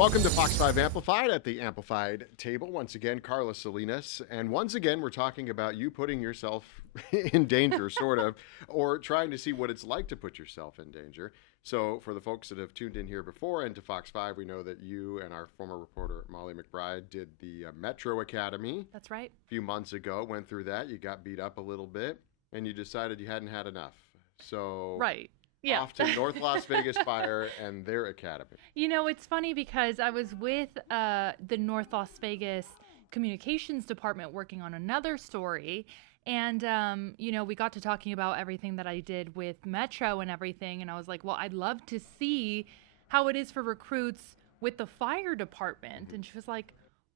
Welcome to Fox 5 Amplified at the Amplified table. Once again, Karla Salinas. And once again, we're talking about you putting yourself in danger, sort of, or trying to see what it's like to put yourself in danger. So for the folks that have tuned in here before and to Fox 5, we know that you and our former reporter, Molly McBride, did the Metro Academy. That's right. A few months ago, went through that. You got beat up a little bit, and you decided you hadn't had enough. So Right. Yeah. off to North Las Vegas Fire and their academy. You know, it's funny because I was with the North Las Vegas communications department working on another story. And, we got to talking about everything that I did with Metro and everything. And I was like, well, I'd love to see how it is for recruits with the fire department. And she was like,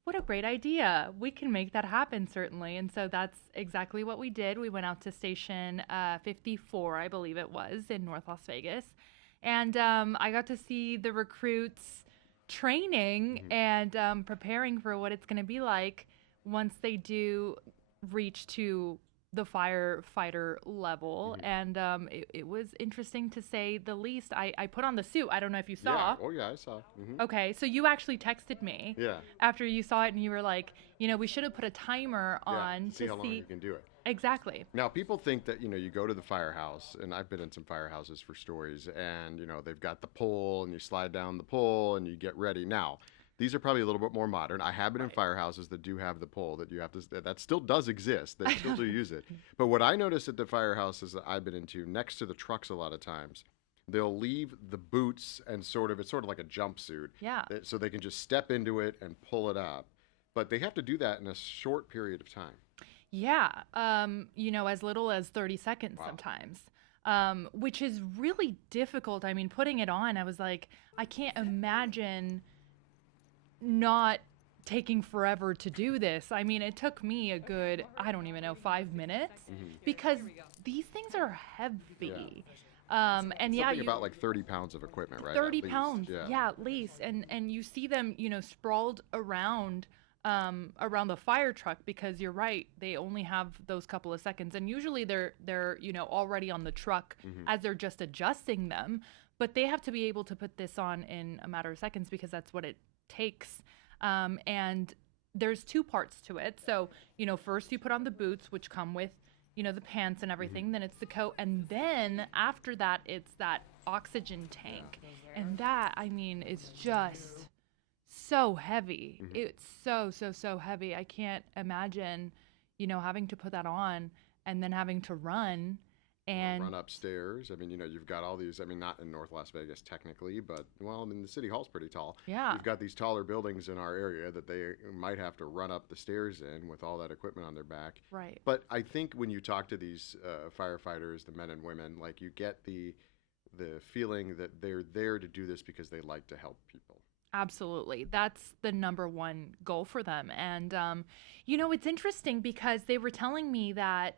what a great idea. We can make that happen, certainly. And so that's exactly what we did. We went out to Station 54, I believe it was, in North Las Vegas. And I got to see the recruits training and preparing for what it's going to be like once they do reach to the firefighter level. And it was interesting to say the least. I put on the suit. I don't know if you saw. Yeah. Oh, yeah, I saw. Okay, so you actually texted me after you saw it, and you were like, we should have put a timer on see how long you can do it. Exactly. Now, people think that, you go to the firehouse, and I've been in some firehouses for stories, and, they've got the pole, and you slide down the pole, and you get ready. Now, these are probably a little bit more modern. I have been in firehouses that do have the pole that you have to, that still does exist. They still do use it. But what I noticed at the firehouses that I've been into, next to the trucks a lot of times, they'll leave the boots and it's sort of like a jumpsuit. Yeah. So they can just step into it and pull it up. But they have to do that in a short period of time. Yeah. As little as 30 seconds sometimes. Which is really difficult. I mean, putting it on, I was like, I can't imagine not taking forever to do this. I mean, it took me a good, 5 minutes because these things are heavy. And something about like 30 pounds of equipment, right? 30 pounds. Yeah, at least. And you see them, sprawled around the fire truck because you're right, they only have those couple of seconds. And usually they're already on the truck as they're just adjusting them, but they have to be able to put this on in a matter of seconds because that's what it takes. And there's two parts to it. So, first you put on the boots, which come with, the pants and everything. Then it's the coat. And then after that, it's that oxygen tank. And that, is just so heavy. It's so heavy. I can't imagine, having to put that on and then having to run. And run upstairs. You've got all these, not in North Las Vegas technically, but, the city hall's pretty tall. Yeah. You've got these taller buildings in our area that they might have to run up the stairs in with all that equipment on their back. Right. But I think when you talk to these firefighters, the men and women, like you get the feeling that they're there to do this because they like to help people. Absolutely. That's the number one goal for them. And, it's interesting because they were telling me that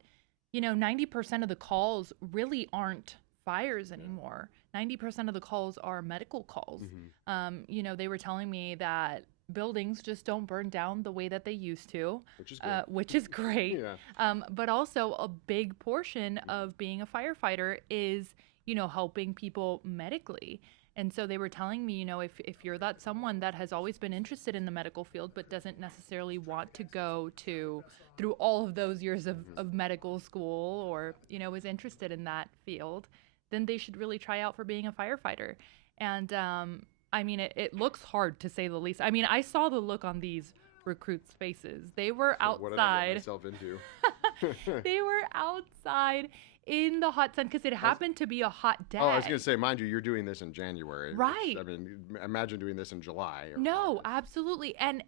90% of the calls really aren't fires anymore. 90% of the calls are medical calls. They were telling me that buildings just don't burn down the way that they used to, which is great. But also a big portion of being a firefighter is, helping people medically. And so they were telling me, if you're that someone that has always been interested in the medical field but doesn't necessarily want to go through all of those years of medical school or, is interested in that field, then they should really try out for being a firefighter. And, it looks hard to say the least. I saw the look on these recruits' faces. They were outside. What did I get myself into? They were outside in the hot sun because it happened to be a hot day. Oh, I was going to say, mind you, you're doing this in January. Right. Which, imagine doing this in July. No, absolutely. And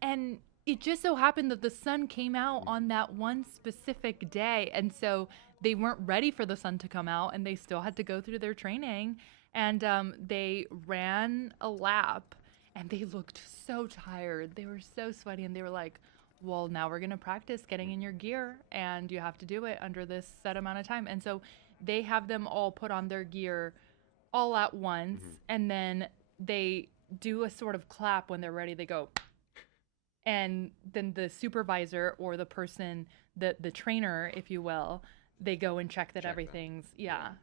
it just so happened that the sun came out on that one specific day. And so they weren't ready for the sun to come out and they still had to go through their training. And they ran a lap and they looked so tired. They were so sweaty and they were like, well, now we're going to practice getting in your gear and you have to do it under this set amount of time. And so they have them all put on their gear all at once. And then they do a sort of clap when they're ready. They go, and then the supervisor or the person, the trainer, if you will, they go and check that everything's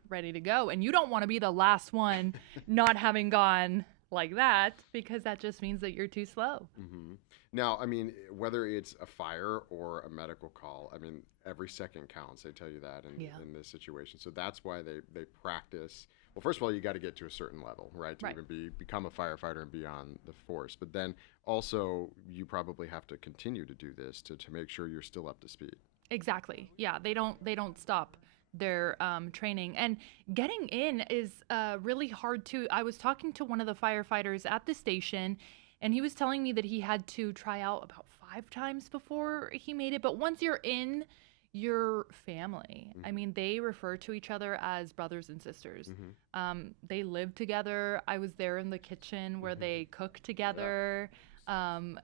ready to go. And you don't want to be the last one not having gone like that because that just means that you're too slow. Hmm. Now, I mean, whether it's a fire or a medical call, I mean, every second counts. They tell you that Yeah. in this situation. So that's why they practice. Well, first of all, you got to get to a certain level, right, to Right. even become a firefighter and be on the force. But then also, you probably have to continue to do this to make sure you're still up to speed. Exactly. Yeah, they don't stop their training, and getting in is really hard too. I was talking to one of the firefighters at the station, and he was telling me that he had to try out about 5 times before he made it. But once you're in, your family. I Hmm. mean, they refer to each other as brothers and sisters. Hmm. They live together. I was there in the kitchen where Hmm. they cook Yeah. together.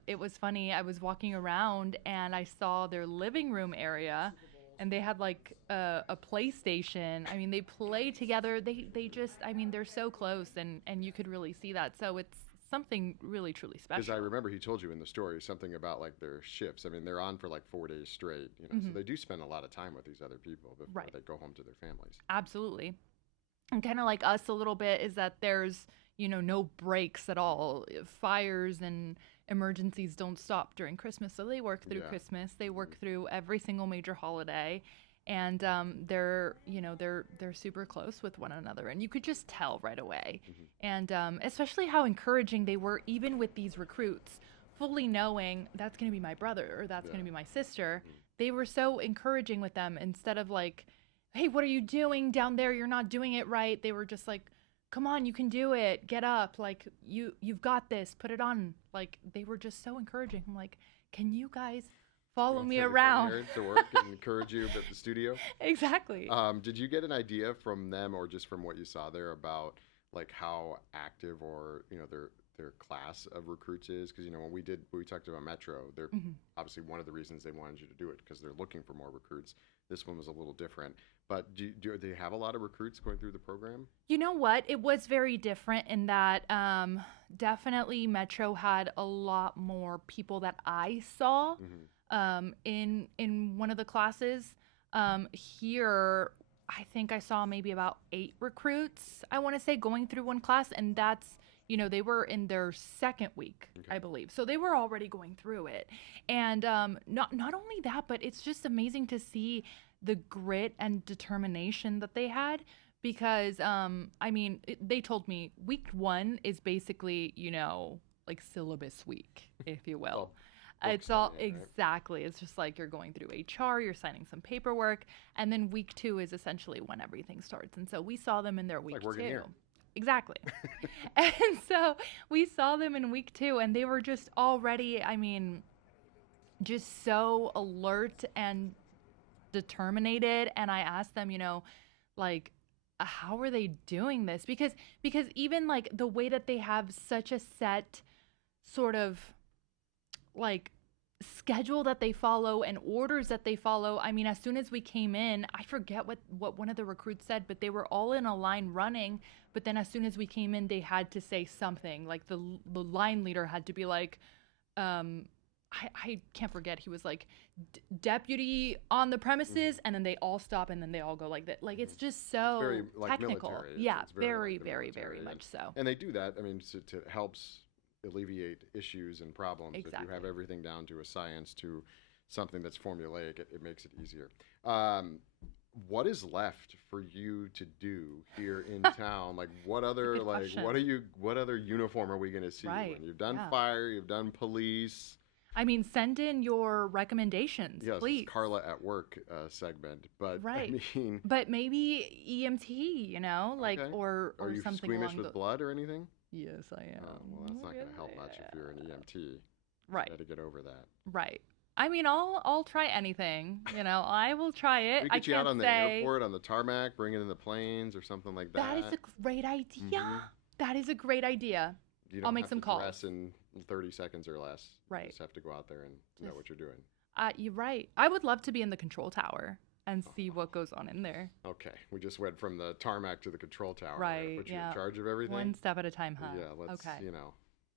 It was funny. I was walking around and I saw their living room area, and they had like a PlayStation. I mean, they play together. They just, I mean, they're so close, and you could really see that. So it's something really truly Because I special. remember he told you in the story something about like their shifts. I mean, they're on for like 4 days straight, so Hmm. they do spend a lot of time with these other people before Right. they go home to their families. Absolutely. And kind of like us a little bit is that there's, no breaks at all. Fires and emergencies don't stop during Christmas, so they work through Yeah. Christmas. They Hmm. work through every single major holiday, and they're super close with one another, and you could just tell right away. Hmm. And especially how encouraging they were, even with these recruits, fully knowing that's going to be my brother or that's Yeah. going to be my sister. Hmm. They were so encouraging with them instead of like, hey, what are you doing down there? You're not doing it right. They were just like, come on, you can do it. Get up. Like you've got this. Put it on. Like they were just so encouraging. I'm like, can you guys You follow want me them to come around? here to work and encourage you at the studio? Exactly. Did you get an idea from them or just from what you saw there about like how active or their class of recruits is? Because when we talked about Metro, they're Mhm. obviously one of the reasons they wanted you to do it because they're looking for more recruits. This one was a little different, but do they have a lot of recruits going through the program? You know what? It was very different in that definitely Metro had a lot more people that I saw Hmm. in one of the classes. Here, I think I saw maybe about 8 recruits, I want to say, going through one class, and that's, they were in their second week, Okay. I believe. So they were already going through it. And not only that, but it's just amazing to see the grit and determination that they had because I mean, they told me week 1 is basically, like syllabus week, if you It's will. all book It's all studying, right? exactly. It's just like you're going through HR, you're signing some paperwork, and then week 2 is essentially when everything starts. And so we saw them in their It's like week working 2. here. Exactly. And so we saw them in week 2, and they were just already, I mean, just so alert and determined. And I asked them, like, how are they doing this? Because even like the way that they have such a set sort of like schedule that they follow and orders that they follow. I mean, as soon as we came in, I forget what one of the recruits said, but they were all in a line running. But then as soon as we came in, they had to say something. Like the line leader had to be like, um, I can't forget. He was like, deputy on the Hmm. premises, and then they all stop, and then they all go like that. Like it's Hmm. just It's very so like technical. military. Yeah, It's very very, like the very, very military, much so. and they do that. I mean, to helps alleviate issues and problems. If you have Exactly. everything down to a science to something that's formulaic, it makes it easier. Um, what is left for you to do here in town? Like, what It's a other good question. what other uniform are we going to see you Right. in? You've done Yeah. fire, you've done police. I mean, send in your recommendations, Yes, it's please. Karla at work segment, but I Right. mean, But maybe EMT, like okay. Are or you something squeamish along with the. blood or anything? Yes, I Oh, well, am. that's not going to help much if you're an EMT. You Right. got to get over that. Right. I mean, I'll try anything. I will try it. We I get you out can't on the say airport, on the tarmac, bring it in the planes or something like that is that. a great idea. Hmm. That is a great idea. You I'll don't make have to some calls. dress in 30 seconds or less. You Right. just have to go out there and know Just what you're doing. you're right. I would love to be in the control tower and see what goes on in there. Okay, we just went from the tarmac to the control tower. We're gonna Right. put you in Yeah. charge of One everything. step at a time, huh? Yeah, Okay.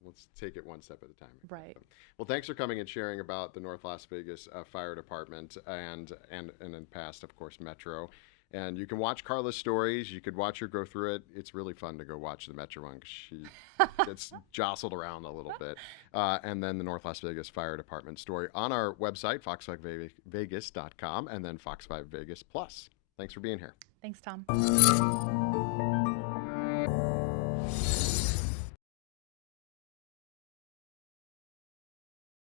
let's take it one step at a time. Right. Well, thanks for coming and sharing about the North Las Vegas Fire Department and in past, of course, Metro. And you can watch Karla's stories. You could watch her go through it. It's really fun to go watch the Metro one because she gets jostled around a little bit. And then the North Las Vegas Fire Department story on our website, fox5vegas.com, and then Fox 5 Vegas Plus. Thanks for being here. Thanks, Tom.